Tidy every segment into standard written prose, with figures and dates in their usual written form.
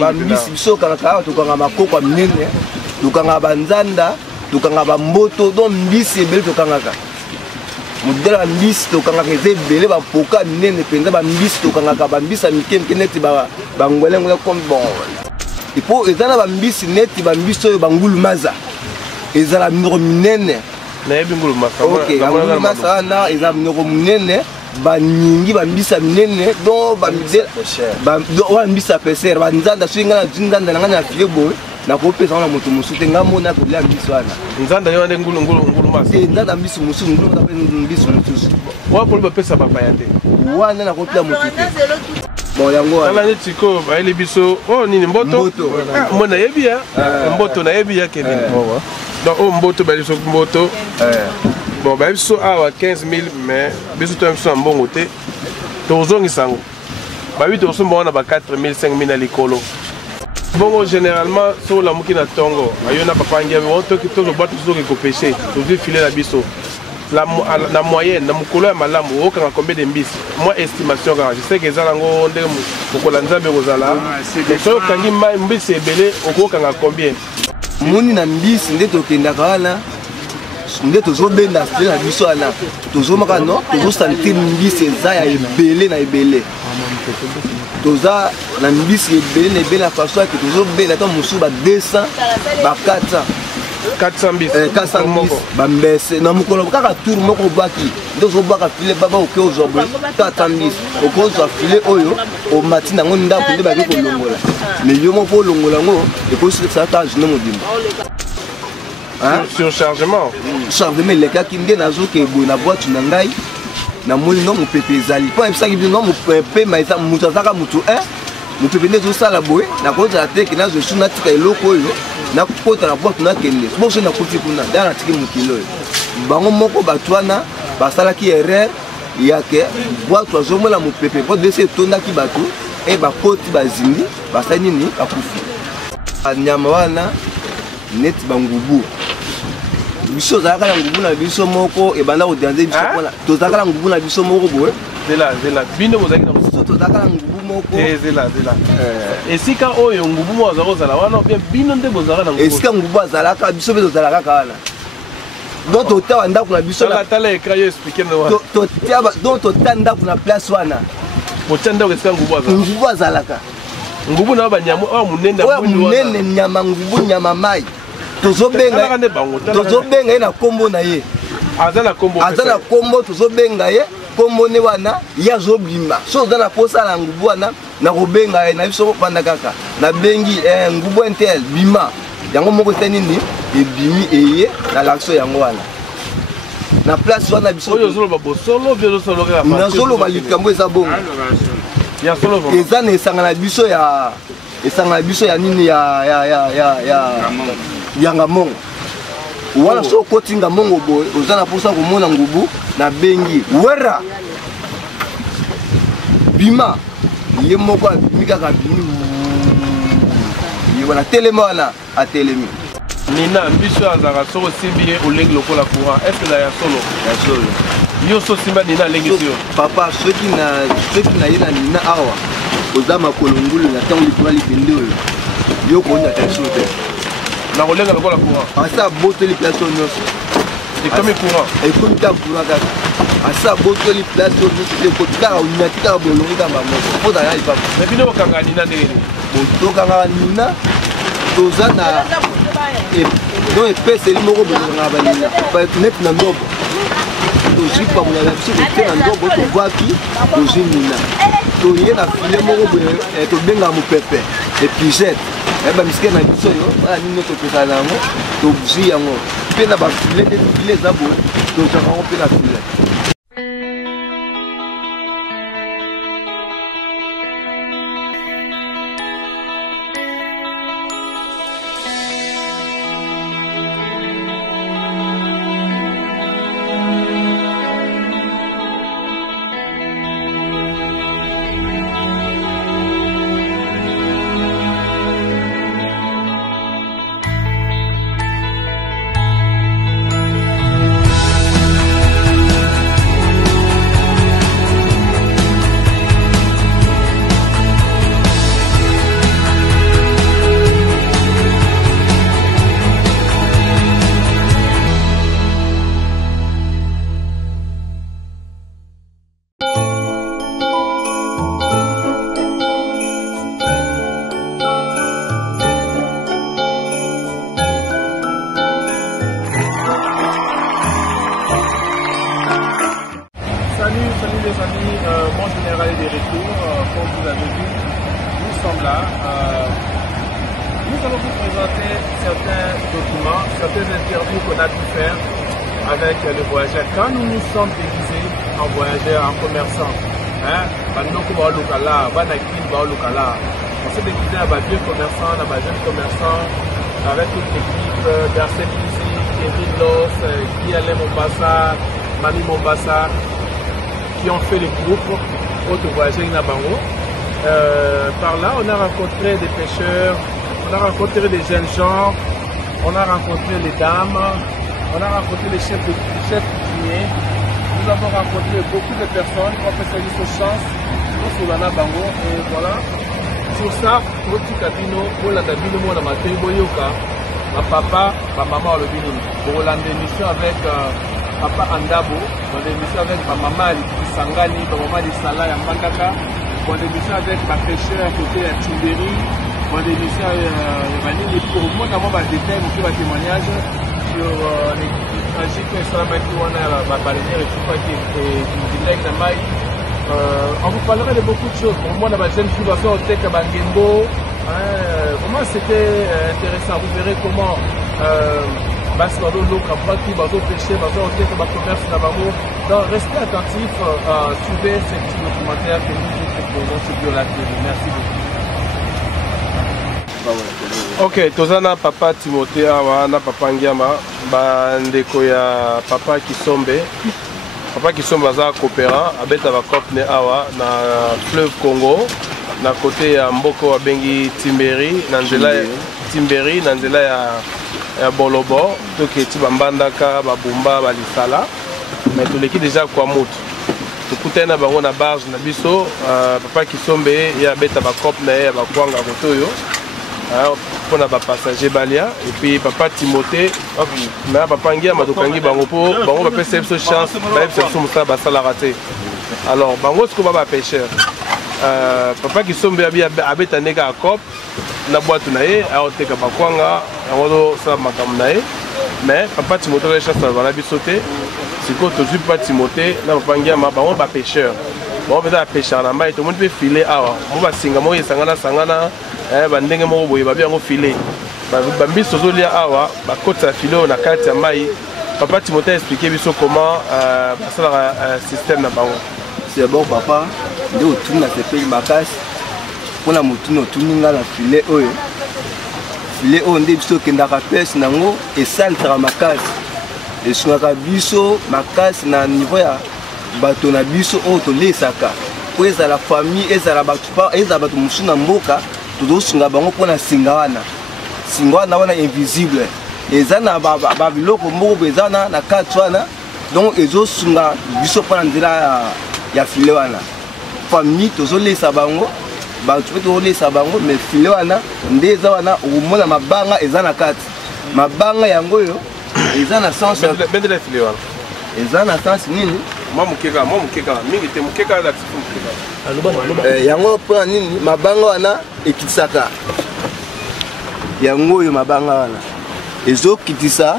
bambisi biso kanga tokanga makoko minene tokanga banzanda tokanga bamboto donc mbisi ebele tokangaka modèle ya mbisi tokangaka eza ebele bapoka minene mpenza bambisi tokangaka bambisi ya mike mike neti bangwelengwele comme bon epo eza na bambisi neti bambisi oyo bangulu maza ezala minoko minene nayebi ngulu masa ok ngulu masa wana eza minoko minene banyingi bambisa minene donc bambisa peser banzanda soki ngai na nzanda na ngai na file boye nakopesa wana moto mosusu te ngai mona kolia mbisi wana nzanda yo ande ngulu masa nzanda mbisi mosusu ngulu mpe mbisi mosusu wakoli bapesa bapaya te wana nakopela motu te bon yango wana neti ko bayeli biso oyo nini mboto mo nayebi ya mboto nayebi ya kevin donc oyo mboto bayeli biso mboto bon bayebi biso awa 15 000 mais biso toyebi biso na mbongo te tozongisa yango bayebi tokosomba wana ba 4 000 5 000 na likolo bongo généralement so olamuki na ntongo ayo na papa ngiabi otoki tozobwata tozoki kopeshe tozwi file na biso la moyenne na mokolo ya malamu okanga combien de mbisi moi estimation kaka je sais que eza nango ndenge mokola nzambe kozala soki okangi mbisi ebele okokanga combien moni na mbisi nde tokendaka wana nde tozobenda file na biso wana tozomaka no tozosentir mbisi eza ya ebele na ebele toza na mbisi ebele na ebele na façon yake tozobenda ta mosusu ba 200 ba 400 mbisi 400 mbisi bambese na mokolo kaka tour moko obaki nde ozobwaka file baba oke ozwa boye 400 mbisi okozwa file oyo omati nango ndako nde baki kolongola mais yo moko olongola yango ekosikisa ta journée mobimba surchargement chargement elekaki nde nazoke boye na boîte na ngai namoni no mopepe ezali mpo ebisaki bino no mopepe maisa moto azaka motu mopepe nde ezosala boye nakozala teke nazosu natika eloko oyo nakota na boîte nakende boso nakuti kuna nde natiki mokili oyo bango moko bato wana basalaki erreur yake boîte azomona mopepe mpo desi etondaki bato e bakoti bazindi basali nini bakufi nyama wana neti bangubu biso ozalaka na ngubu na biso moko ebanda kodanze biso mpona tozalaka na ngubu na biso moko boye zela bino bozalaki na biso tozalaka na ngubu moko zela esika oyo ngubu moko azalaka kozala wana bien bino nde bozalaka na ngubu esika ngubu azalaka biso mpe tozalaka kaka wana donc totawa ndako na biso tala ekra yo explike donc tota ndako na place wana otya ndako esika ngubu azalaka ngubu na banyama oyo munene nyama ngubu nyama mai tozobenga ye na kombo na ye aza na kombo tozobenga ye kombo ne wana ye azobima so oza na posa na ngubu wana nakobenga ye na biso panda kaka nabengi ngubu intel bima yango moko ete nini ebimi eye na l'action yango wana na place wana biso nazoloba likambo eza bongo eza na esanga na biso ya nini yanga mongo wana so kotinga mongo boye oza na posa komona ngubu na bengi wera bima ye moko abimi kaka bimi ye wana telema wana atelemi nina biso azalaka soko simbi ye olengi lokola courant est ce na ya solo yo so simba nina alengi yo papa soki na ye na nina awa oza makolo ngulu na ntango likuna libende oyo yo konya tension te na kolenga lokola courant asa botoli place oyo nyonso ekomi courant ekomi ta courant kaka asa botoli place oyo nyonso te ekoti kaka onyati kaka bolongi kaka moko mpo zala lipa mais bino bokanga nina ndenge nini tokangaka nina toza na donc epeseli moko bokangaka banina neti na ndobo tozwi pamonaka biso kotie na ndobo tobwaki tozwi nina toye na file moko boye tobengaka mopepe epigete bamisike na biso oyo wana nini topesana na yango tozwi yango mpe na bafile nde file eza boye tozwaka yango mpe na file nous allons vous présenter certains documents, certaines interviews qu'on a pu faire avec les voyageurs. Quand nous nous sommes déguisés en voyageurs, en commerçants, on s'est déguisé à vieux commerçants, à jeunes commerçants, avec toute l'équipe d'Arsène Musique, Kevin Loss, Guy Alain Mombassa, Mami Mombassa, qui ont fait le groupe Auto Voyager Inabango. Par là, on a rencontré des pêcheurs, on a rencontré des jeunes gens, on a rencontré les dames, on a rencontré les chefs coutumiers. Nous avons rencontré beaucoup de personnes qui ont fait service aux chances sur l'Ana Bango. Et voilà, sur ça, Roti Kabino, Ola Dabino, Mona Matei Boyoka, ma papa, ma maman, le Bino. Pour l'émission avec papa Andabo, pour l'émission avec ma maman Sangani, ma maman Sala Yambandaka, pour l'émission avec ma pêcheur à côté à Timberi, pour l'émission pour moi, d'abord, des détails, mon témoignage sur les tragiques instruments qui ont la baleinière et tout ça qui est de Maï. On vous parlera de beaucoup de choses. Pour moi, dans ma jeune fille, au Tech à Bangembo, comment c'était intéressant. Vous verrez comment Basso l'eau, Kampaki, Basso pêcher, Basso au Tech à commerce Navamo. Donc, restez attentifs, suivez ces petits documentaires que nous vous proposons sur Biolac TV. Merci beaucoup. Ok, tozana papa Timothée awa na papa Ngiama bandeko ya papa Kisombe. Papa Kisombe aza coopérant abeta ba kopne awa na fleuve Congo na côté ya mboko wa bengi Timberi na nzela Timberi na nzela ya Bolobo to keti bambandaka babumba balisala mais toleki déjà kwa mutu tukutana bango na barge na biso papa Kisombe ya beta ba kopne ya ba kwanga kotoyo pour les passagers balia et puis papa Timothée mais papa Ngiama tokangi bango po bango ba pesa biso chance ba pesa biso musa ba sala raté alors bango ce ko ba pêcheur papa Kisombe abeta neka a cop na boîte na ye a oteka bakwanga ngo sa makam na ye mais papa Timothée la chance na biso te siko to papa Timothée na papa Ngiama bango ba pêcheur bango ba pêcheur na mai to monde peut filer awa mo ba singa mo yesangana sangana bandenge moko boye babi yango filet bambiso ozolia awa bakota filet na kati ya mai papa Timothée expliqué biso comment basalaka système na bango. C'est bon papa nde otuni na sepeli makasi mpona motuni otuni nga na filet oyo nde biso okendaka pese nango esalisaka makasi esungaka biso makasi na niveau ya bato na biso oyo tolesaka po ezala famille ezala bato mosusu na mboka tozosunga bango mpona singa wana wana invisible eza na babiloko moko eza na kati wana donc ezosunga biso mpona nzela ya file wana famille tozolesa bango bato mpe tozolesa bango mais file wana nde eza wana okomona mabanga eza na kati mabanga yango oyo eza na sens eza na sens nini yango mpona nini mabanga wana ekitisaka yango oyo mabanga wana ezokitisa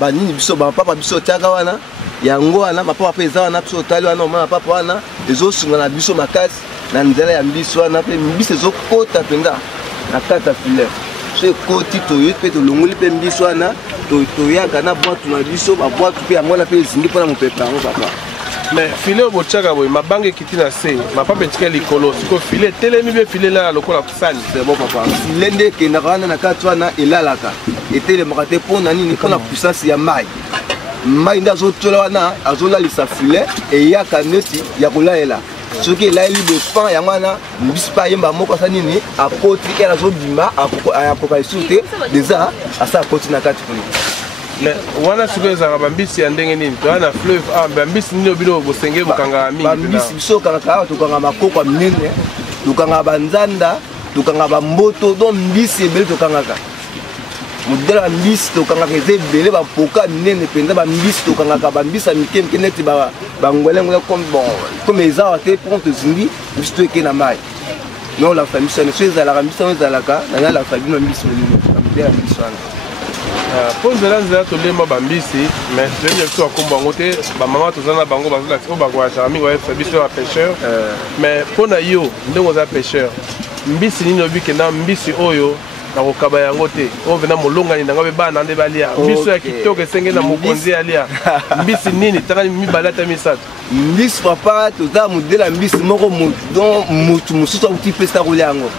banini biso bapapa biso otiaka wana yango wana mapapa mpe eza wana biso otali wana omona mapapa wana ezosunga na biso makasi na nzela ya mbiso wana mpe mbiso ezokota mpenza na kati ya filet so ekoti toyo mpe tolongoli mpe mbiso wana toyaka na bwatu na biso babwatu mpe yango wana mpe ezingi mpona mopepe yango papa mais filet obotiaka boye mabanga ekiti na se mapapa etika likolo siko filet etelemi mpe filet elala lokola kusani c'est bon papa filet nde ekendaka wana na kati wana elalaka etelemaka te mpona nini mpona puissance ya mai nde azotola wana azolalisa filet eyaka neti ya kolaela soki elayeli bepan yango wana mbisi mpe ayemba moko asa nini akoti ele azobimba akoka lisusu te deja asa akoti na kati kuna mais wana sikoyo ezalaka bambisi ya ndenge nini toya na fleuve bambisi nini obino bosenge bokangaka mingi bambisi biso okangaka awa tokanga makoko ya minene tokanga banzanda tokanga bamboto donc mbisi ebele tokangaka modele ya mbisi tokangaka eza ebele bapoka minene mpenza bambisi tokangaka bambisi ya mike mike neti bangwelengwele comme eza awa te mpo tozingi mbisi to eke na mai non la famille sone so ezalaka mbisi yango ezalaka nanga la famille na mbisi molimo bamodele ya mbisi wana mpo nzela tolemba bambisi mais toyebi biso bakombo yango te bamama toza na bango bazolakisa oyo bakoyasaka mingi bayebisa biso ya pêcheur mais mpo na yo ndenge oza pêcheur mbisi nini obike na mbisi oyo na kokaba yango te o vena molongani nanga be bana nde balia mbisi ya kitoko esenge na mokonzi alia mbisi nini taka mibalata misato mbisi papa toza modela mbisi moko don mutu mosusu akuti pesa kolia yango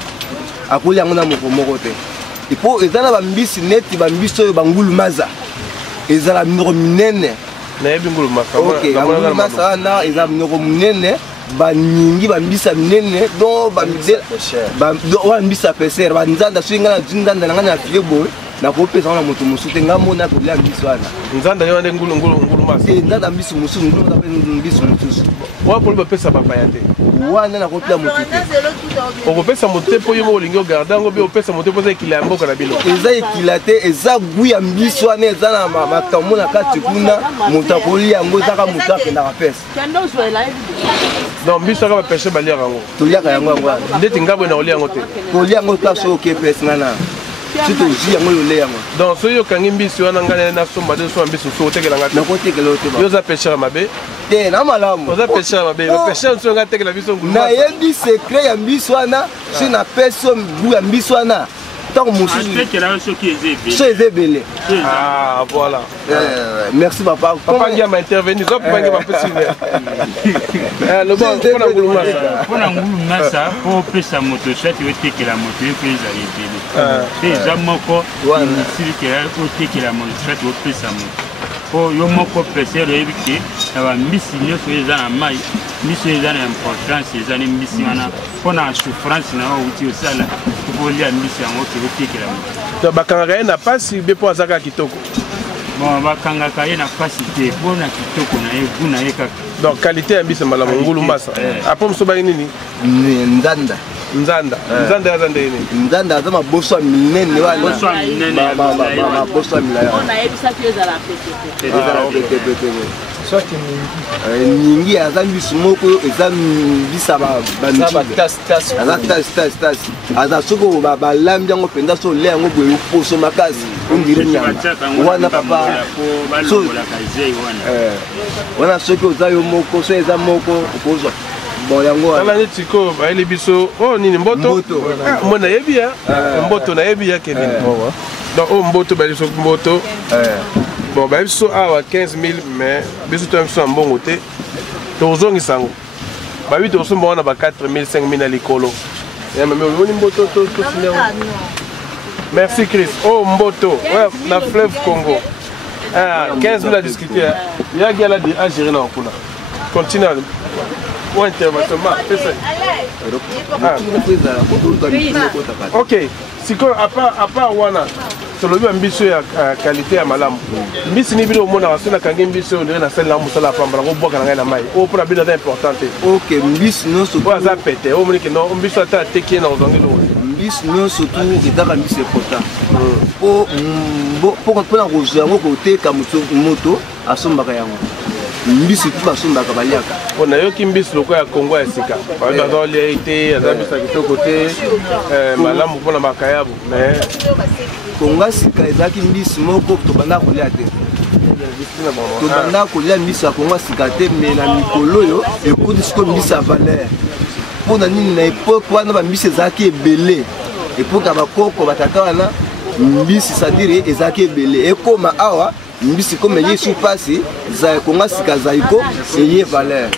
akolia yango na moko moko te ipo ezala bambisi neti bambisi oyo bangulu maza ezala minoko minene nayebi ngulu masa ok ngulu masa wana ezala minoko minene baningi bambisa minene don bambisa pesere banzanda soki ngai nazwi nzanda na ngai na file boye nakopesa wana moto mosusu te ngai mona kolia mbisi wana nzanda yo nde ngulu masa nzanda mbisi mosusu ngulu mbisi mosusu wapoli bapesa bapaya te wana nakopela motu te okopesa motu te mpo yo moko olingi ogarde yango mpe opesa motu te mpo eza ekila ya mboka na bino eza ekila te eza gu ya mbisi wana eza na makambo na kati kuna moto akolia yango ezaka motu akendaka pesa donc mbisi kaka bapeshe baliaka yango toliaka yango yango wana ndeti ngabwe na kolia yango te kolia yango place oke pesa ngana si tozwi yango yole yango donc soki okangi mbisi wana ngai nasomba te soma mbisi mosusu otekelanga te nakotekela yo te yo oza pêcheur mabe te na malamu oza pêcheur mabe pêcheur mosusu nga tekela biso ngulu nayebi secret ya mbisi wana soki napesi yo gu ya mbisi wana ntango mosusu so eza ebele voilà merci papa papa ngiama intervenir zo papa ngiama pesi mpona ngulu masa mpona ngulu masa mpo opesa moto sati otekela moto yo mpe ezala ebele mpe eza moko silikela otekela moto sati opesa moto mpo yo moko peser oyebi ke na bambisi nyonso eza na mai mbisi eza na importance eza ne mbisi wana mpona souffrance na yo outi osala okolia mbisi yango ke otekela moto bakangaka ye na pasi be mpo azaka kitoko bon bakangaka ye na pasi te mpo na kitoko na ye gu na ye kaka donc qualité ya mbisi malamu ngulu masa apo moso bali nini nzanda nzanda yaza nde nini nzanda aza maboso ya minene wana maboso ya milaya ningi aza mbisi moko eza mbisa aza tasi aza soki balambi yango mpenza so olia yango boye oposo makasi ondire nyama wana papa wana soki oza yo moko so eza moko okozwa bon yango tala neti sikoyo bayeli biso oyo nini mboto mo nayebi ya mboto nayebi ya ke nini donc oyo mboto bayeli biso mboto bon bayebi biso awa 15000 mais biso toyebi biso na mbongo te tozongisa yango bayebi tokosomba wana ba 4000 5000 na likolo yamame omoni mboto tosili yango merci Chris oyo mboto na fleuve Congo 15000 à discuter yaki ala agérer na kuna continue ou intervention ok sikoyo à part wana tolobi mbisi ya qualité ya malamu mbisi ni bino omonaka so nakangi mbisi oyo ndenge nasalela mosala ya pamba nango obwaka na ngai na mai oyo mpona bino aza important te ok mbisi nyonso oyo aza pete oyo omoniki no mbisi ata ateki ye na ozangeli oyo mbisi nyonso tu ezaka mbisi important mpona kozwa yango koteka moto asombaka yango mbisi tu basombaka baliaka nayoki mbisi lokola ya kongo ya sika baza olia ye te aza mbisi ya kitoko te malamu mpona makayabu mais kongo ya sika ezalaki mbisi moko tobandaka kolia te tobandaka kolia mbisi ya kongo ya sika te mais na mikolo oyo ekuti sikoyo mbisi ya valeur mpona nini na epoke wana bambisi ezalaki ebele epoke ya bakoko batata wana mbisi sadire ezalaki ebele ekoma awa mbisi comme ye sous passe za konga sika zaiko eye valeur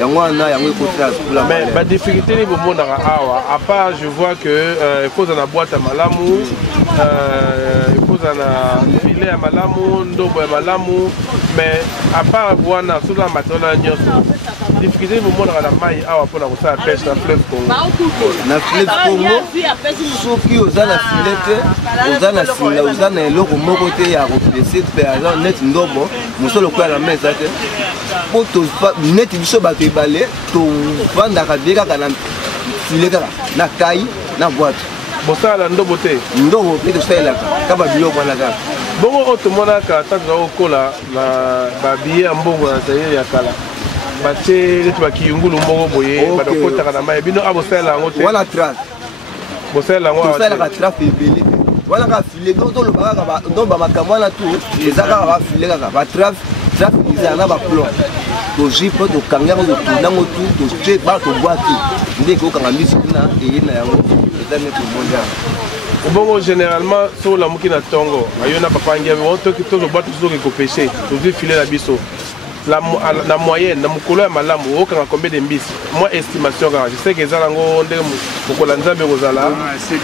yango wana yango ekotra la mais ba difficulté ni bomonaka awa à part je vois que ekoza na boîte ya malamu ekoza na filet ya malamu ndombo ya malamu mais à part wana soza matériel nyonso difficulté ni bomonaka na mai awa mpona kosala pêche na fleuve Congo na fleuve Congo soki oza na filet te oza na singa oza na eloko moko te ya kopese pe aza neti ndombo mosolo koya na mesa te po neti biso bato ebale tovandaka bie kaka na filet kaka na kai na boite bosala ndombo te ndombo mpe tosalelaka ka babiloko wana kaka bongo oyo tomonaka ntango okola na babiye ya mbongo na zaire ya kala batie neti bakiyungulu moko boye badokotaka na mai bino abosalela yango te wana trace bosalela yango tosalaka trace ebele wana kaka file tolobaka donc bamakambo wana tu eza kaka bafile kaka batrace ça finisa na ba plan to jipo to kanga to tunango to che ba to boati ndeko kanga mbisi kuna eyina yango ezane to mondia. Bon, généralement, sur la mouki na tongo, ayona papa ngia, on te quitte au boîte toujours que pêcher, toujours filer la biso. La moyenne, na mukolo ya malamu, au quand combien de mbisi. Moi estimation quand je sais que ça lango ndé mukola nzambe kozala.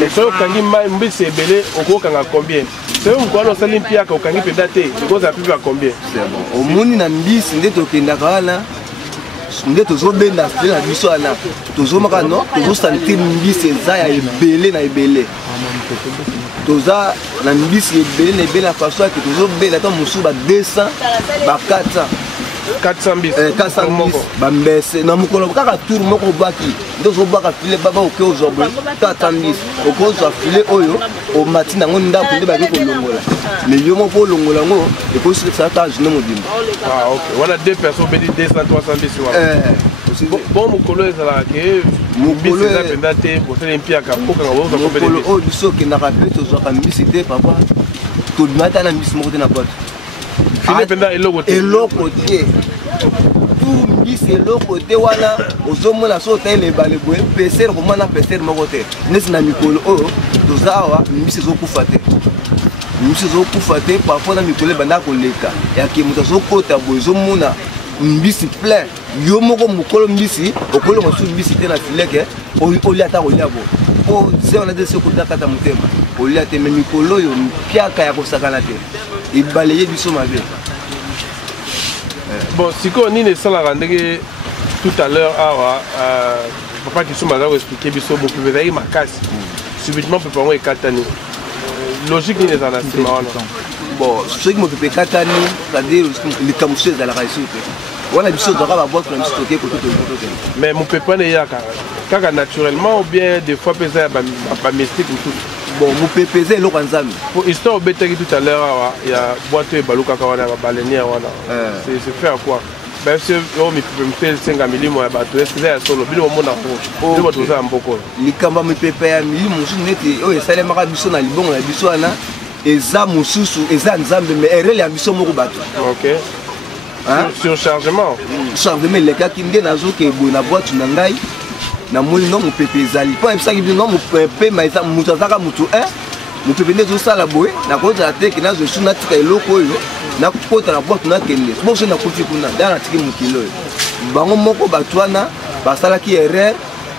Mais so kangi mai mbisi ebele, au quand combien. C'est un quoi no salimpia ka kangi pedate, ko za plus à combien. C'est bon. Au moni na mbisi ndé to kenda kala. Ndé to zo benda na biso ana. To zo maka no, to zo sentir mbisi za ya ebele na ebele. Toza na mbisi ebele na façon que tozo bela ta musu ba 200 ba 400 mbisi 400 mbisi ba mbese na mukolo kaka tour moko baki ndozo baka file baba oke ozobo 400 mbisi okozo file oyo o matina ngo ndako nde ba ko longola mais yo moko longola ngo e ko sur ça ta jino modimba. Ah OK, voilà deux personnes bedi 200 300 mbisi wa bon mukolo ezala ke mukolo za pendate pour faire impia ka poka ngo za ko bedi o biso ke na rappeler tozo ka mbisi te papa to mata na mbisi moko te na boîte file penda eloko te tout mbisi eloko te wana ozomona so ta le bale boye peser ko mana peser moko te nesi na mikolo oyo toza awa mbisi zokufa te mbisi zokufa te parfois na mikolo banda koleka ya ke moto azokota boye ozomona mbisi plein yo moko mokolo mbisi okolo mosu mbisi te na fileke olia ata kolia bo po se on a de se kota kata motema olia te me mikolo yo mpiaka ya kosakana te ibalaye biso mabe. Bon, si on est ça la rendez tout à l'heure, papa qui sont malades expliquer biso beaucoup mais ma casse subitement peut pas katani logique ni dans la semaine. Bon, ce qui me fait katani c'est-à-dire les camouflés dans la réussite. Voilà biso doit ba boîte pour stocker pour tout. Mais mon pépin est ya kaka naturellement ou bien des fois pesa ba mystique ou tout. Bon, vous pouvez peser l'eau en zami. Pour histoire bête tout à l'heure, il y a boîte et balouka kawana baleinière wana. C'est fait à quoi? Ben c'est on me fait 5 millimètres moi bateau. Est-ce que c'est solo? Bilo mona ko. Bilo to za mboko. Likamba me pepe ya millimètres neti o esale maka biso na libongo na biso ana eza mususu eza nzambe mais erreur ya biso moko bato. OK. Hein? Surchargement. Chargement le cas qui ndé nazo ke bo na boîte na ngai. Na moli no mopepe ezali po ebisaki bino mopepe maisa mutu azaka mutu mopepe nde ezosala boye nakozala te ke nazosu natika eloko oyo nakota na boîte nakende boso nakuti kuna da natiki mokili oyo bango moko bato wana basalaki erreur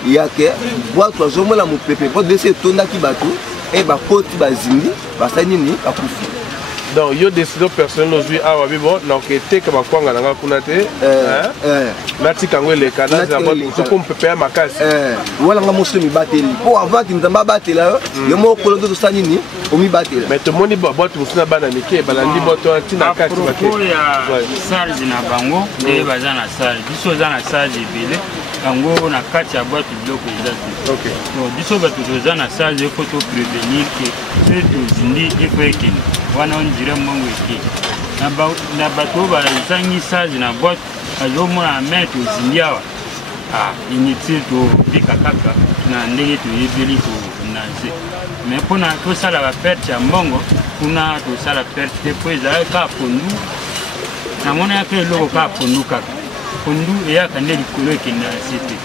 yake boîte azomona mopepe po dese etondaki bato e bakoti bazindi basali nini bakufi. Donc yo décision personnelle aujourd'hui awa bibo donc était que bakwanga nanga kuna te nati kango le kana za boîte so ko mpepe ya makasi wala nga moso mi bateli po avant ki nzamba batela yo mo kolo to sani ni o mi batela mais to moni boîte musuna bana mike balandi boîte tina kati bake ya charge na bango de bazana charge biso zana charge ebele bango na kati ya boîte biloko ezati. OK donc biso bato zana charge ko to prévenir que c'est tout zindi efeke wana on dirait mongo eki na bato bazangi charge na boîte azomona mettre zindiawa inutile to bika kaka na ndenge to yebeli ko naze mais pona to sala ba perte ya mbongo kuna to sala perte te po ezala ka pondu na mona ke loko ka pondu kaka pondu ya kande likolo ekenda sete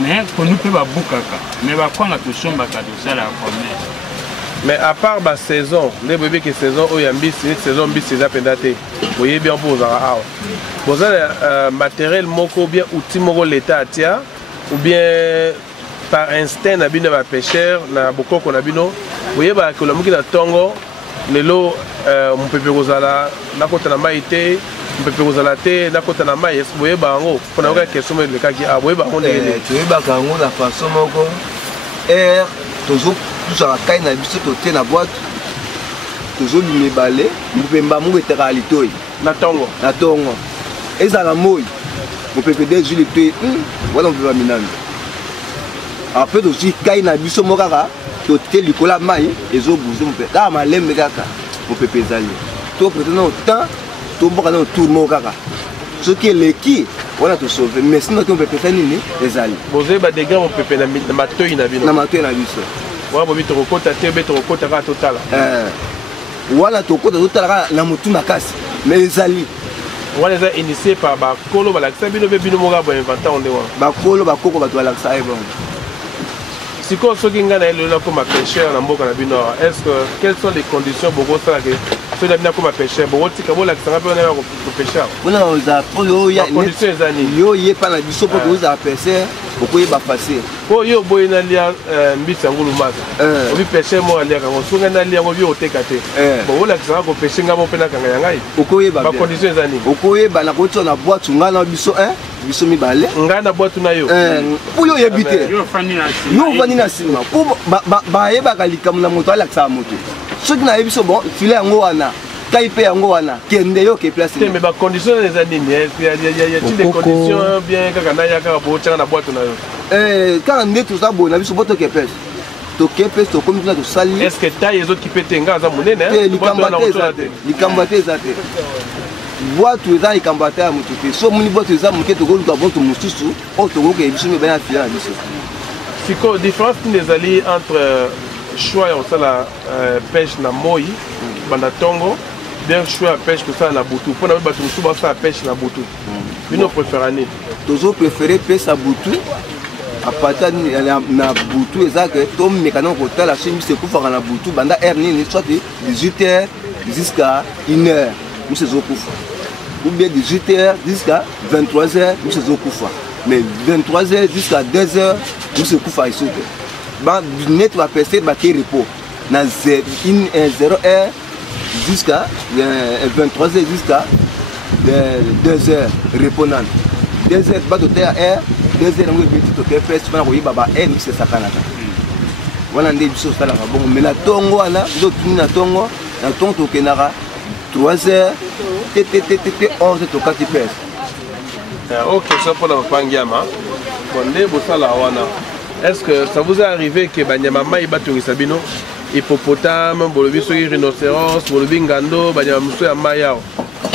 mais pondu pe ba bukaka mais ba kwanga to somba ka to sala commerce. Mais à part la saison, les bébés qui saison où il y a une saison bis c'est pendate. Vous voyez bien pour ça. Vous avez matériel moko bien outil moko l'état tia ou bien par instinct na bino ba pêcheur na boko ko na bino. Vous voyez ba que la muki na tongo lelo mon pepe kozala na kota na maite mon pepe kozala te na kota na mai. Vous voyez ba ngo pona ka question le ka ki a vous voyez ba ngo ndenge. Tu voyez ba kango na façon moko toujours tout ça la na biso to te na boîte toujours bimé balé mbemba mo etera litoi na tongo ezala moi mo pepe de juli te voilà on peut minami après aussi kai na biso mo kaka to te likola mai ezo buzo mo pepe ka malembe kaka mo pepe zali to peut non temps to boka na tour mo kaka ce qui est l'équipe voilà to sauver mais sinon on peut faire nini ezali bozé ba dégâts mon pepe na matoi na bino na matoi na biso wa bobi to kokota te be to kokota ka totala wala to kokota totala na mutu makasi mais ezali On les a initiés par Bakolo, Balaksa, Bino, Bino Moga, inventé en dehors. Bakolo, Bakoko, Balaksa, et bon. Si on se dit comme pêcheur dans Boka Bino, est-ce que quelles sont les conditions pour que ceux qui sont comme pêcheur, pour que vous avez pêcheur? On a des conditions, il n'y a pas de biseau pour que vous avez pêché, pour que vous ayez passé. Oh, yo boy na lia mbitsangulu maza. Obi pêcher mo alia ka songa na lia obi otekate. Bon wala ka ko pêcher ngamo pena kanga yangai. Okoye ba. Ba conditions zani. Okoye ba na ko tsona boîte ngana biso biso mibale. Ngana boîte na yo. Pour yo yebite. Yo fani na sima. Yo fani na sima. Pour ba yeba kalika na moto ala ka moto. Soki na yebiso bon filet yango wana. Kaipe yango wana kende yo ke place. Mais ba conditions les années, il y a des conditions bien kaka na ya ka bo tsanga na boîte na yo. Quand on est tout ça, bon, on a vu ce boîte qui est pêche. Donc, qui est pêche, comme tu l'as tout sali. Est-ce que tu as les autres qui pètent un gaz à mon nez? Les cambatés, boîte tout ça, les cambatés à mon tout. So, mon boîte tout ça, mon quête, tu vas bon tout moussou, oh, tu vas que je me bien à filer à l'issue. C'est quoi la différence des alliés entre choix et la pêche na moi, banatongo, bien choix à pêche que ça na boutou. Pour nous, tu vas faire pêche na boutou. Une autre préférée. Toujours préféré pêche à boutou. À partir de boutou, exact, tom mécano côté la chimie c'est pour faire na boutou. Banda hernie, soit 18h jusqu'à 1h, nous c'est zokufa. Ou bien 18h jusqu'à 23h, nous c'est zokufa. Mais 23h jusqu'à 2h, nous c'est kufa ici. Bah, net va passer baquer repos. Na 0h jusqu'à 23h jusqu'à 2h répondant. 2h pas de terre air, 2h on est petit ok pêche pas oui baba air c'est ça kana. Voilà ndé biso ça là bon mais na tongo wana do tuna tongo na tonto kenara 3h t 11 to 4 pêche. OK, ça pour la pangiama. Bon ndé bosala wana. Est-ce que ça vous est arrivé que banyama mai batungi sabino hippopotame, bolobi soki rhinocéros, bolobi ngando, banyama muso ya mayao.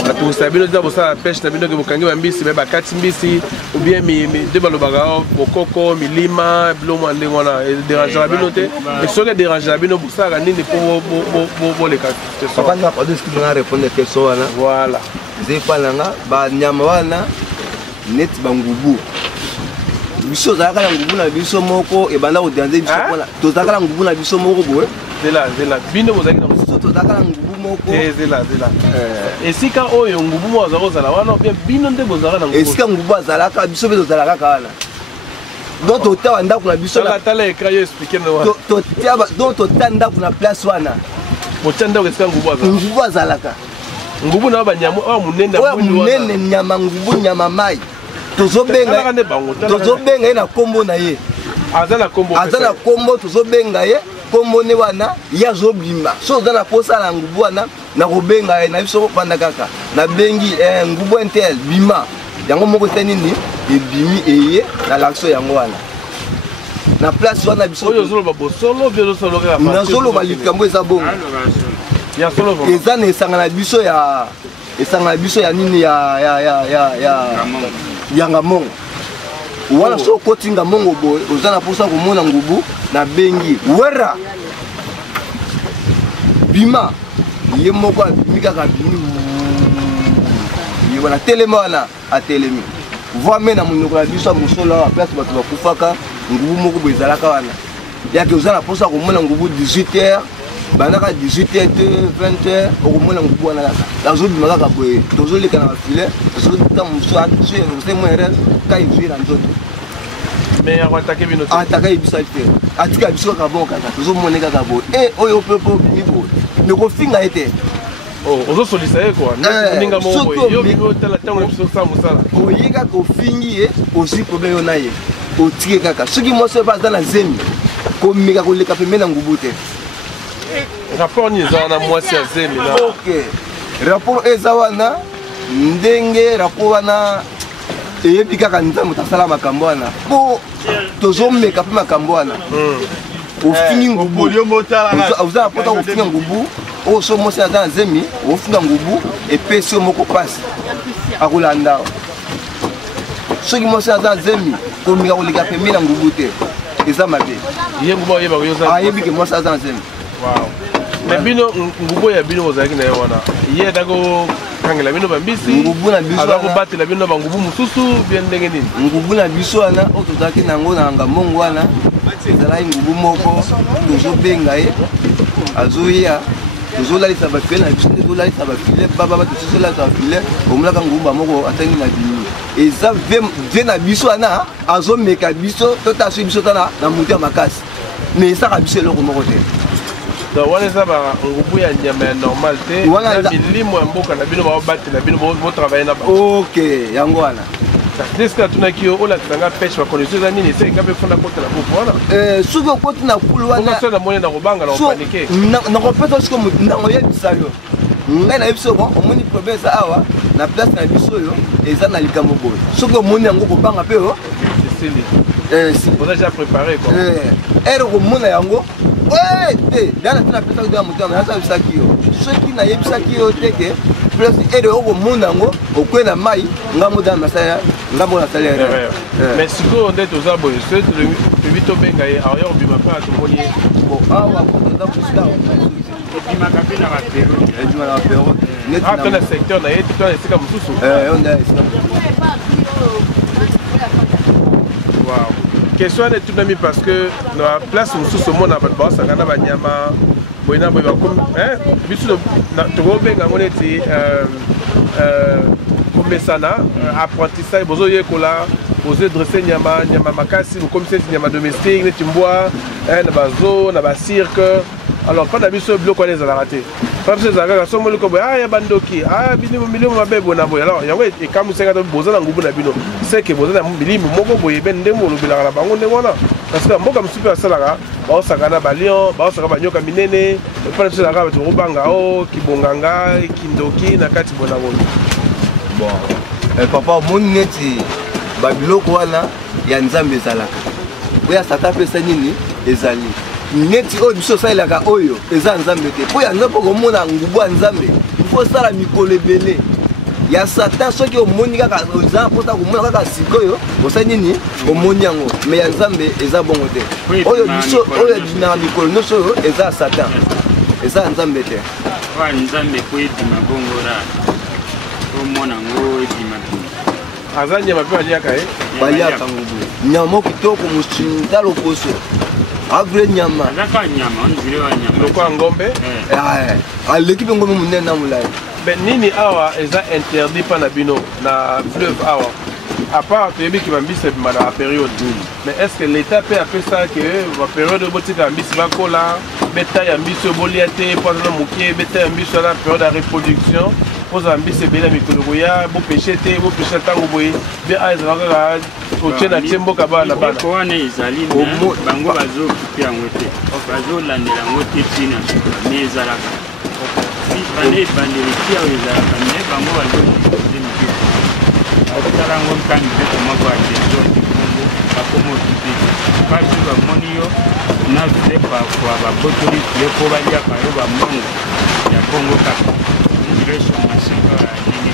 Batungi sabino za bosa pêche na bino ke bokangi bambisi me bakati mbisi ou bien mi de balobaka bokoko milima bilomo ande wana dérange la bino te et soki dérange la bino bosaka nini pour les cas. Papa na pas de ce que on a répondre question wana. Voilà. Zé palanga ba nyama wana net bangubu. Biso zaka la ngubu na biso moko e banda ko danser biso wana. To zaka la ngubu na biso moko boye. Zela bino bozaki na biso to zaka la ngubu moko. Zela. Et si quand oyo ngubu mo zako zala wana bien bino nde bozaka na ngubu. Et si quand ngubu azalaka biso be zalaka kala. Donc to ta ndako na biso la tala écran yo expliquer no wana. To ta donc to ta ndako na place wana. Motanda ko ska ngubu azalaka. Ngubu azalaka. Ngubu na ba nyama o munene na munene nyama ngubu nyama mai. Tozobenga na kombo na ye azala kombo tozobenga ye kombo ne wana ya zoblimba so zana posa na ngubu wana na kobenga ye na biso panda kaka na bengi ngubu entel bima yango moko tani ni ebimi eye na lakso yango wana na place wana biso oyo zolo bosolo bien solo ka na solo balikambo eza bongo ya solo eza na esanga na biso ya nini ya yanga mongo wana so kotinga mongo boy ozana posa komona ngubu na bengi wera bima ye moko mika ka bini ye wana telema wana atelemi voime na munoko na biso musolo na place bato bakufaka ngubu moko bezalaka wana yake ozana posa komona ngubu 18h banaka 18h 20h okomona ngubu wana kaka azobima kaka boye tozoleka na bafile tozoleka mosu ose mwere ka ivira nzoto mais akwatake bino ataka yebiso te atika biso kaka bon kaka tozomone kaka boye oyo pepo bimi boye nekofinga ye te ozosolisa ye kua ninga moko yo otala ntango na biso sa mosala oye kaka ofingi ye ozwi problème yo na ye otike kaka soki mwasi oyo mpe aza na zemi komeka koleka pembe na ngubu te rapport ni eza wana mwasi ya zemi na ok rapport eza wana ndenge rapport wana eyebi kaka nzambe tasala makambo wana mpo tozomeka mpe makambo wana ofingi ngubu ozala mpota kofinga ngubu oyo so mwasi aza na zemi ofinga ngubu epesi yo moko pasi akolanda soki mwasi aza na zemi komeka koleka pembe na ngubu te eza mabe ayebi ke mwasi aza na zemi mais bino ngubu ya bino ozalaki na ye wana ye tako kangela bino bambisi ngubu na biso aza kobatela bino bangubu mosusu bien ndenge nini ngubu na biso wana oyo tozalaki nango na ngamongo wana ezalaki ngubu moko tozobenga ye azoya tozolalisa bafile na biso nde tolalisa bafile bababa tosozolalisa bafile omonaka ngubu bamoko atangi na bini eza vie na biso wana azomeka biso totasoi biso ta na motu ya makasi mais esaka biso eloko moko te donc wana eza bangubu ya nyama ya normal te na milimo ya mboka na bino baobatela bino botravaille na bango ok yango wana deske atunaki yo olakisanga peshe bakondition eza nini ese eka mpe fona kota na buku wana soki okoti na kulu wanaso namoni na kobanga na kopanike nakopesa siko motu ndango oyebisa yo ngai nayebi soko omoni problème eza awa na place na biso oyo eza na likambo boye soki omoni yango kobanga mpe yo oza déjà préparé ere komona yango te dana te napesaki to ya moto yango nasabisaki yo soki nayebisaki yo teke place ere okomona yango okwe na mai ngambo nasala erreur mais sikoyo nde toza boye so toyebi tobenga ye aoya kobima mpe atomoni ye awa toza posita to na secteur na ye to na esika mosusu question wana etunami parce que na place mosusu omona bato baosaka na banyama boye na boye bakomi biso tokobenga yango neti komesana apprentissage bozoyekola bozodresse nyama makasi bokomisi neti nyama domestique neti mbwa na bazo na bacirque alors mpo na biso biloko wana ezalaka te mpo biso ezalaka kaka so moloko boye ya bandoki milimo mabe boye na boye alors yango ekamisaka to boza na ngubu na bino seke boza na milimo moko boye ebe ndenge olobelaka na bango ndenge wana parce que mboka mosusu mpe basalaka baosaka na balion baosaka banyoka minene mpo na biso ezalaka bato bakobanga o kibonganga kindoki na kati bona boye bon papa omoni neti babiloko wana ya nzambe ezalaka oyo asata apesa nini ezali neti oyo biso osalelaka oyo eza nzambe te mpo ya nzambe okomona ngubu ya nzambe ifo osala mikolo ebele ya satan soki omoni kaka oza mpota komona kaka sikoyo osali nini omoni yango me ya nzambe eza bongo te oyo biso oyo edinaka mikolo nyonso oyo eza ya satan eza ya nzambe te nzambe po edima bongola omona ngo edima aza nyama mpe baliaka ye baliaka ngubu nyama moko kitoko mosinda lokoso avre nyama lokwa ngombe aleki mpe ngombe monene na molai nini awa eza interdit mpa na bino na fleuve awa apart toyebiki bambisi ebima na bapériode mais est ce que l'état mpe apesa ke bapériode oyo botika bambisi bakola beta ya mbisi oyo bolia te mpo aza na mokie beta ya mbisi wana période ya reproduction mpozala mbisi ebele ya mikolo koya bopeshe te bopeshe ntango boye be a ezala kaka otie na tie mboka bana na bana wana ezali bango bazokipe yango te bazolandela yango te ntina me ezalaka bana ebandeli ti ayo ezalaka me bango bazomokoze mibeko akotala yango nkani mpeto moko ya gestion tikongo bakoma okipe kasi bamoni yo na vile bakwa babotoli ye po baliaka yo bamongo ya bongo kaka immigration masika ya nini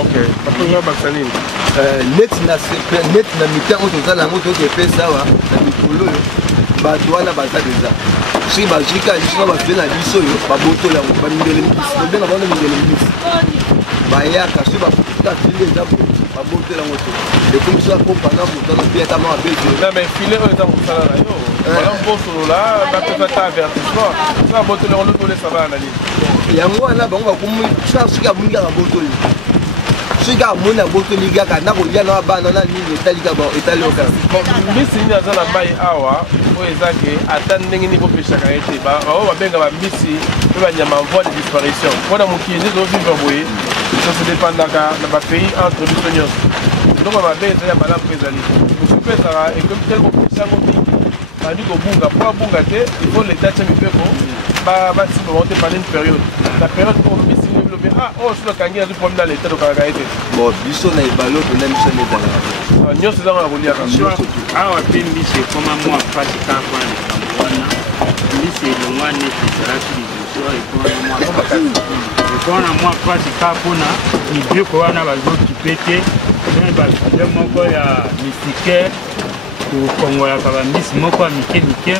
ok bapoza bakisa nini neti na mitan oyo tozala yango toyoki epesa awa na mikolo oyo bato wana baza deja soki bazwika biso na bafile na biso oyo babotola yango bamindele mibisi tobenga bana mindele mibisi bayaka soki bafuta file eza babotola yango te ekomi so akopanga moto wana mpe ata maka bete mais file oyo eza mosala na yo bala mbosolola bapesa ta avertissement so abotola yango lotolesa bana na nini yango wana bango bakomi soki amoni kaka botoli soki kaka moni abotoli kaka na kolia na bana na nini etali oka mbisi nini aza na mai awa oyo eza ke ata ndenge nini bopesaka ye te bao babenga bambisi mpe banyama voie de disparition mpona mokili nde tozovivre boye nyonso dépendaka na bapays entre biso nyonso eloko mabe ezali ya malamu mpe ezali mosusu mpe ezalaka ekomi tele kopesa yango mingi bandi kobunga mpo abunga te ifo leta tia mibeko basimba bango te pendant une période la période oyo mbisi nini bilobi oyo soki okangi nazwi problème na leta tokangaka ye te bon biso na ebale oyo pena biso nezalaka nyonso ezanga na koliaka awa mpe mbisi ekoma mwa pasi kaka wana likambo wana mbisi elongwa neti ezalaki liboso ekona mwa pasi kaka mpona mibeko wana bazokipe te bafile moko ya mystique kokongolaka bambisi moko ya mike mike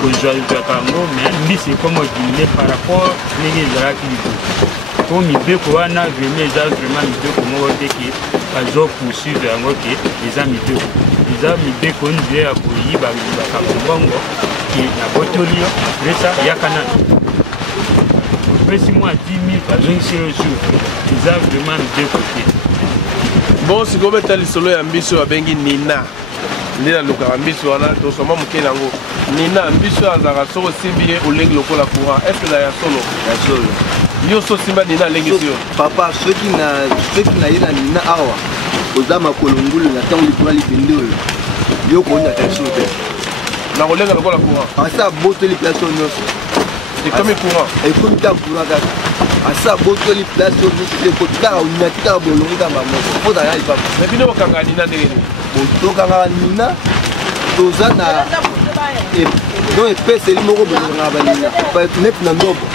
kozwazwaka yango me mbisi ekoma odimile par rapport ndenge ezalaki liboso po mibeko wana vraiment eza vraiment mibeko moko te ke bazo poursuivre yango ke eza mibeko nzela ya koyiba bakabongo ke nabotoli yo lesa yaka nani opesi mwa 10 000 bazongisi yo jour eza vraiment mibeko te. Bon, sikoyo beta lisolo ya mbiso babengi Nina nde nalukaka mbiso wana tosoma moke nango Nina mbiso azalaka soko osimbi ye olengi lokola courant est ce na ya solo nyonso simba Nina alengisi yo papa soki na ye na Nina awa oza makolo ngulu na ntango likolo libende oyo yo konya tension te na kolenga lokola courant asa abotoli place oyo nyonso ekomi courant ta courant kaka asa abotoli place oyo nyonso ekoti kaka onyati kaka bolongi kaka moko ozala yali papa me bino bokanga Nina ndenge nini tokangaka Nina toza na don epeseli moko bolongaka banina neti na ndobo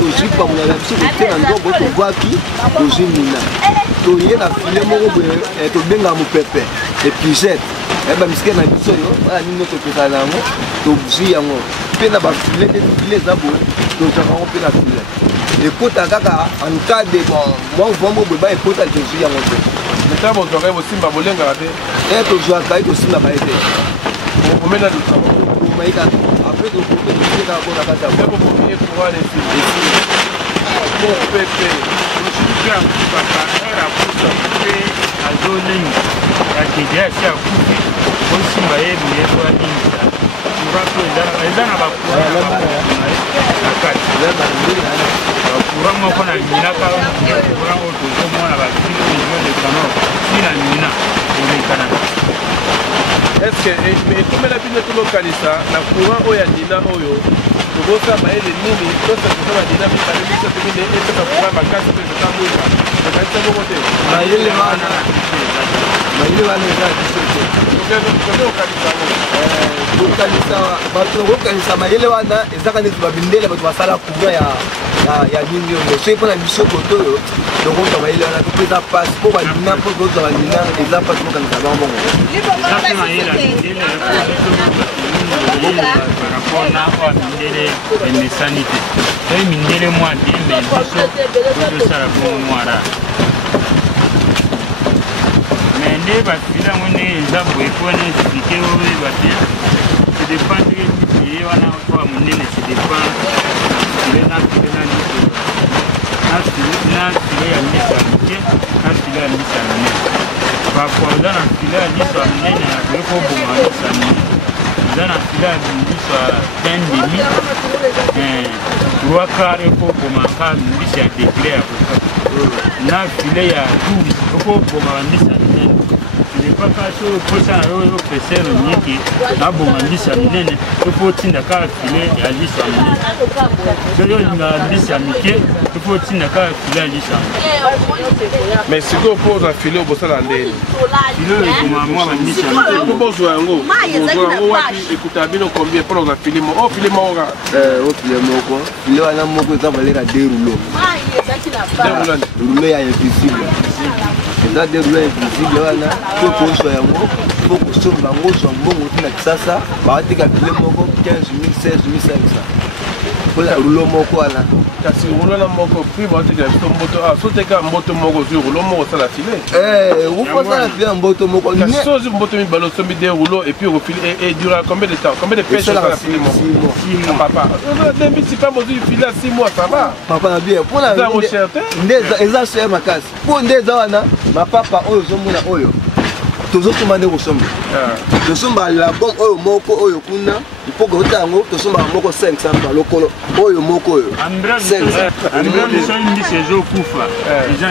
tozwi pamonaka biso kote na ndobo tobwaki tozwi Nina toye na file moko boye tobengaka mopepe epigete bamisike na biso oyo wana nini topesaka na yango tozwi yango mpe na bafile te file eza boye tozwaka yango mpe na file ekota kaka encade mwa vombo boye baekota tozwi yango te meta bozwaka ye bosimba bolengaka te tozwaka ye tosimbaka ye te omena omaika apres tokoke tosileka mpo na kati ya mpe bokomi ye courant esili mopepe pe azolengi adeja asi akufi osimba ye bileko alimisa urapo eza na bakura na kati bakura moko na minaka kura oyo tozomona bakilo de kano tina mina olekana estce ekomela bino tolokalisa na courant oyo ya Nina oyo tozosala mayele nini tosakisa banina mibale misato mine esaka courant makasi mpe ezaka mwinga nakanisa moko te mayele wana eza biso te kokalisa bato kokalisa mayele wana ezaka neti babindele bato basala courant ya nini oyo soki mpona biso koto oyo tokozwa mayele wana to mpe eza mpasi mpo banina mpo kozwa banina eza mpasi kokanisa bango bongo parapona oyo mindele emesani te soki mindele mwa te me biso tozosala bongo mwara me nde bafile yango ndenge eza boye po wana explike oyeba te se dépend ndenge ye wana oa monene se dépend file na file na liso na file ya miso ya mike na file ya miso ya minene parfois oza na file ya liso ya minene akoki koboma miso ya minene eza na file ya miso ya 1,5 3 quart ekobomaka miso ya degré ya koka na file ya 12 okobomaka miso ya minene lepaka so oposana oyo opesere nyeki naboma miso ya minene opo otinda kaka file ya liso ya minene soki olinga miso ya mike opo otinda kaka file ya liso ya mike mais sikoyo mpo ozwa file obosala ndeni file oyo ekoma mwa bamiso ya mike mpo bozwa yango wapi ekutaka bino combien mpona ozwa file moko file moko kaka o file moko file wana moko eza valera de rouleau rouleau ya invisible eza de rouleau invisible wana po kozwa yango po kosomba yango ozwa mbongo tina kisasa bawatika file moko 15 000 16 500 mpona rouleau moko wana kasi rouleau na moko prix bawatikela biso mboto soteka mboto moko ozwi rouleau moko osala file okosala file ya mboto moko kasi so ozwi mboto mibale osombi de rouleau et puis et durera combien de temps combien de pêche osala file moko papa dembisi pamba ozwi file ya 6 mois ça va papa na bien mpona nde eza cher makasi mpo nde eza wana mapapa oyo ozomona oyo tozosomba nde kosomba tosomba labon oyo moko oyo kuna mpoko ota yango tosombaka moko 500 lokolo oyo moko oyo soki mbiso ezokufa eza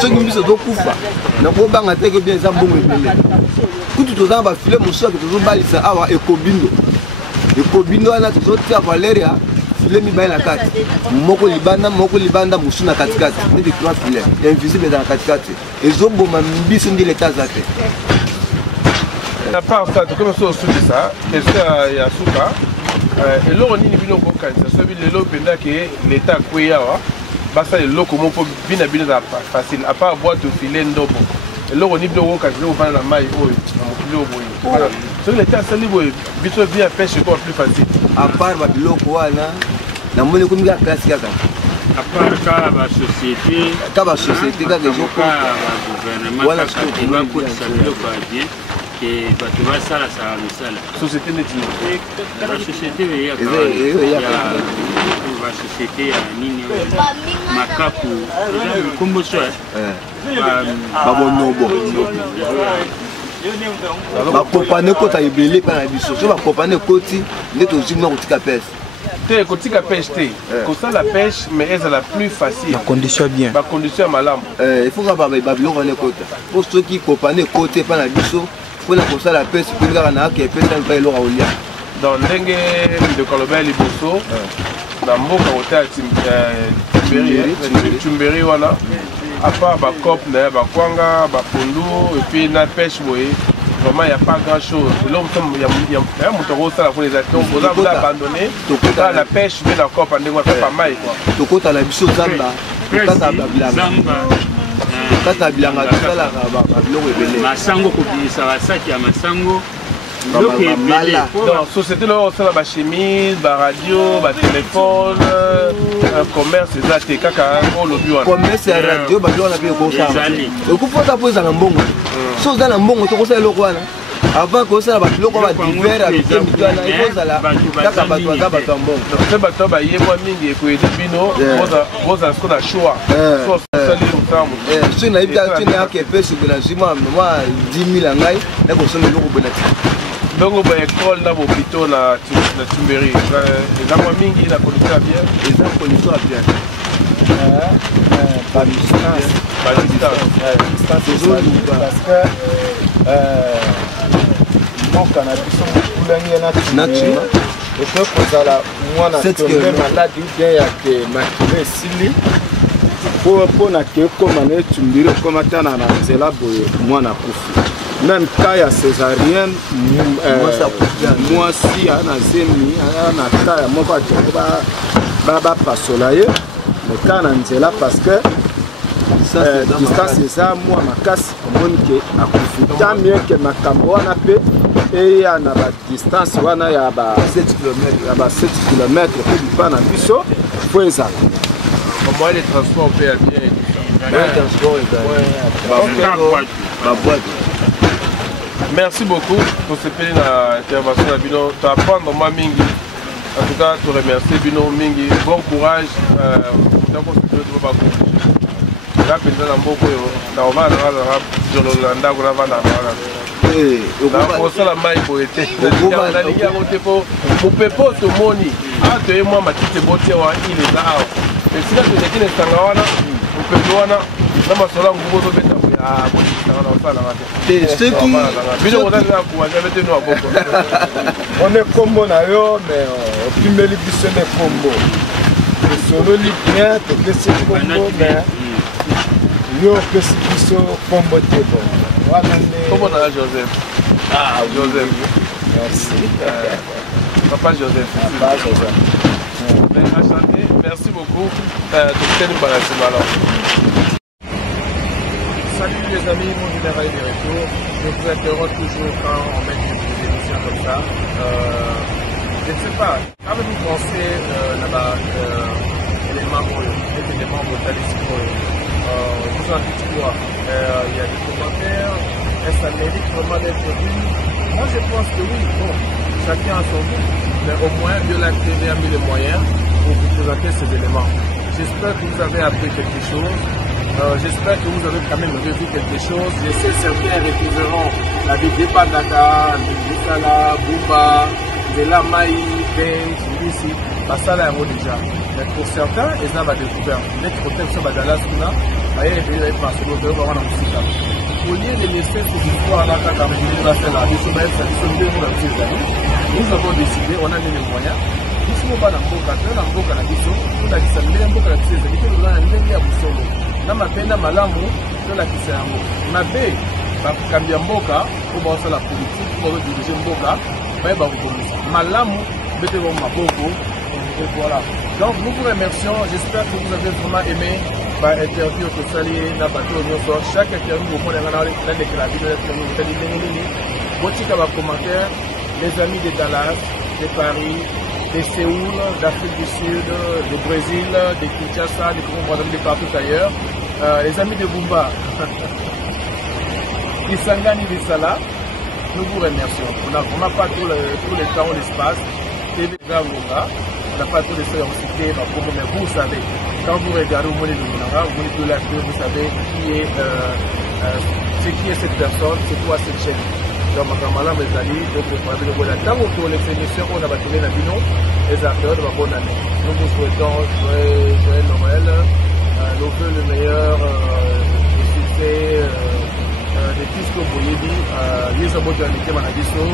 soki mbiso ezokufa nakobanga teke bien eza mbongo ebele kutu toza na bafile mosusu ake tozobalisa awa ekobindo wana tozotia valere ya file mibale na kati moko libanda mosusu na katikati neti 3 file invisible eza na katikati ezoboma mbiso ndi leta aza te na part ça tokomi so osukisa eske ya suka eloko nini bino kokanisa soki lelo opendaki leta akwei awa basala eloko moko bina bino eza facile apart boite ofile ndobo eloko nini bino kokanisa kofanda na mai oyo na mokili oyo boye soki leta asali boye biso via pêche ekoa plus facile apart babiloko wana namoni komi kaka classe kaka à part ka ba société kaka kaka ezoka ba gouvernement kaka ebakotisa biloko ya bien ke bato basalasaka misala société neti basociété eyaka basociété ya nini makaku eza nkombo so babonobo bakopane ekota ebele mpe na biso so bakopane ekoti nde tozwi mwa kotika pese te kotika pêche te kosala pêche mais ezala plus facile bacondition bien bacondition ya malamu il faut kaka babiloko wana ekota mpo soki kopane ekoti epa na biso mpona kosala pese mponi kaka na aka epesani mpa eloko akolia donc ndenge ndeko aloba ya liboso na mboka kota Tumberi wana à part bacope na bakwanga bapundu epuis na pêche boye vraiment il n'y a pas grand chose l'homme il y a mon taureau ça la pour les actions vous avez abandonné la pêche mais la cope en dégoût pas mal quoi to kota la biso zamba kata babilanga kata bilanga tsala ba biloko ebele masango ko bisa basaki ya masango donc société là on sala ba chemise ba radio ba téléphone commerce eza te kaka o lobi wana commerce ya radio ba biloko na pe ko sala okufota poza na mbongo so za na mbongo to ko sala eloko wana avant que ça va biloko ba divers avec mitwana ekozala kaka bato baza bato ya mbongo se bato bayebwa mingi ekoyede bino boza sko na choix so sali usamu so na ibita tuni yake pesi kuna zima mwa 10 000 ngai na ko soma eloko bonati donc ba école na bopito na Tumberi eza mwa mingi na condition bien eza condition bien par distance parce que moka na biso kulenge na tima eko kozala mwana tombe maladi ou bien yake makile esili po na ke ekoma na Tumberi ekoma tana na nzela boye mwana kufi même cas ya césarienne mwasi ana zemi ana taya moko akende bapasola ye meka na nzela parce que distance eza mwa makasi omoni ke akufi tant mieux ke makambo wana mpe eya na badistance wana ya ba 7 km mpe lipa na biso po ezala moyen de transport mpe ya bien merci beaucoup pour cette intervention à Bino. Tu apprends moi mingi. En tout cas, tu remercies Bino mingi. Bon courage. Donc on se trouve pas beaucoup. Là, pendant un beau coup, on va dans le Landa, on va dans le pour ça la maille pour été. La ligue a voté pour Pepo to Moni. Ah, tu es moi ma petite beauté wa il est là. Et si là tu es qui est Sangawana, pour Pepo wana, na masola ngubo beta. on est combo na yo mais opimeli biso ne combo sololi bien topesi combo mais yo opesi biso combo te bon wana nde combo na Joseph Joseph merci papa Joseph enchanté merci beaucoup tokutani balasima alors. Salut les amis, mon général est de retour. Je vous interroge toujours quand on met des émissions comme ça. Je ne sais pas, avez-vous pensé là-bas, les membres botaniques, vous en dites quoi? Il y a des commentaires, est-ce que ça mérite vraiment d'être vu? Moi je pense que oui, bon, chacun a son goût, mais au moins Dieu l'a TV a mis les moyens pour vous présenter ces éléments. J'espère que vous avez appris quelque chose. J'espère que vous avez quand même revu quelque chose. Je sais certains refuseront la vidéo Pandaka, Nisala, Bumba, de la Maï, Benz, ici, Basala est déjà. Mais pour certains, ils n'ont pas découvert. Dès que vous êtes sur Badalas, vous avez passé l'autre, vous avez un pour lier les messages de l'histoire à la carte, nous avons décidé, on a mis les moyens. Nous sommes dans na mapenda malamu tola kisango mabe bakambia mboka ko ba la politique ko diriger mboka ba ba komisa malamu bete bo maboko et voilà. Donc nous vous remercions, j'espère que vous avez vraiment aimé ba interview que sali na bato nyoso chaque interview ko na na la vidéo de nous botika ba commentaire les amis de Dallas, de Paris, de Séoul, d'Afrique du Sud, du Brésil, de Kinshasa, de Congo, de partout ailleurs. Les amis de Bumba, Kisangani Bissala, nous vous remercions. On n'a pas tout le temps, l'espace. TV Bumba, on n'a pas tout le temps cité, mais vous savez, quand vous regardez au Moni Lumunara, vous savez qui est cette personne, c'est quoi cette chaîne. Donc, Makamala Mezali, donc, tant que les émissions qu'on a battues dans Bino, les acteurs de la bonne année. Nous vous souhaitons joyeux Noël, le meilleur, le succès, de tout ce que vous voyez dit, les opportunités Manabiso,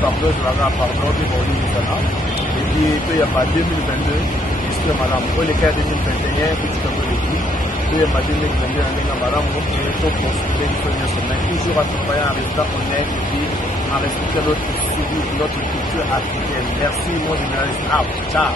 pardon, et puis il n'y a pas 2022, puisque madame, pour les cas 2021, puisque vous l'avez dit, il y a pas 2021, madame, il faut construire une première semaine, toujours à travailler en restant honnête et puis en respectant notre culture africaine. Merci, mon généraliste. Ciao.